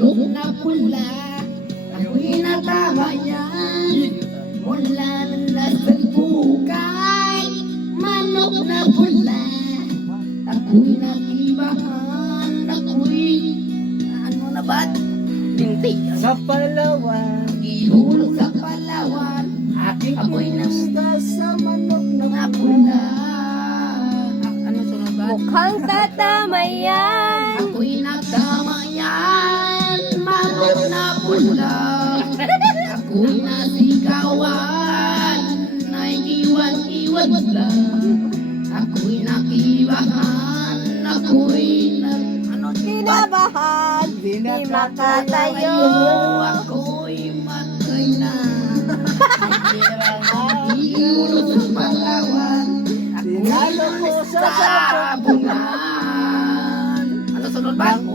manok na pula. Ako'y natamayan mula nasa bukay. Manok na pula, ako'y nakibahan. Ako'y ano na ba? Linti Sa Palawan, ihulog sa Palawan. aking Ako'y pinusta sa manok na na pula. pula. Ano sunod ba? Mukhang tatamayan. Ako'y nagtamayan, manok na pula. Ako'y nasigawan, naiiwan-iwan lang. Ako'y nakibahan, ako'y Kinabahan, di makatayo. ako'y matay na. Ihulog sa Palawan, Tinalo ko sa sa bungan. Ano sunod ba? Nang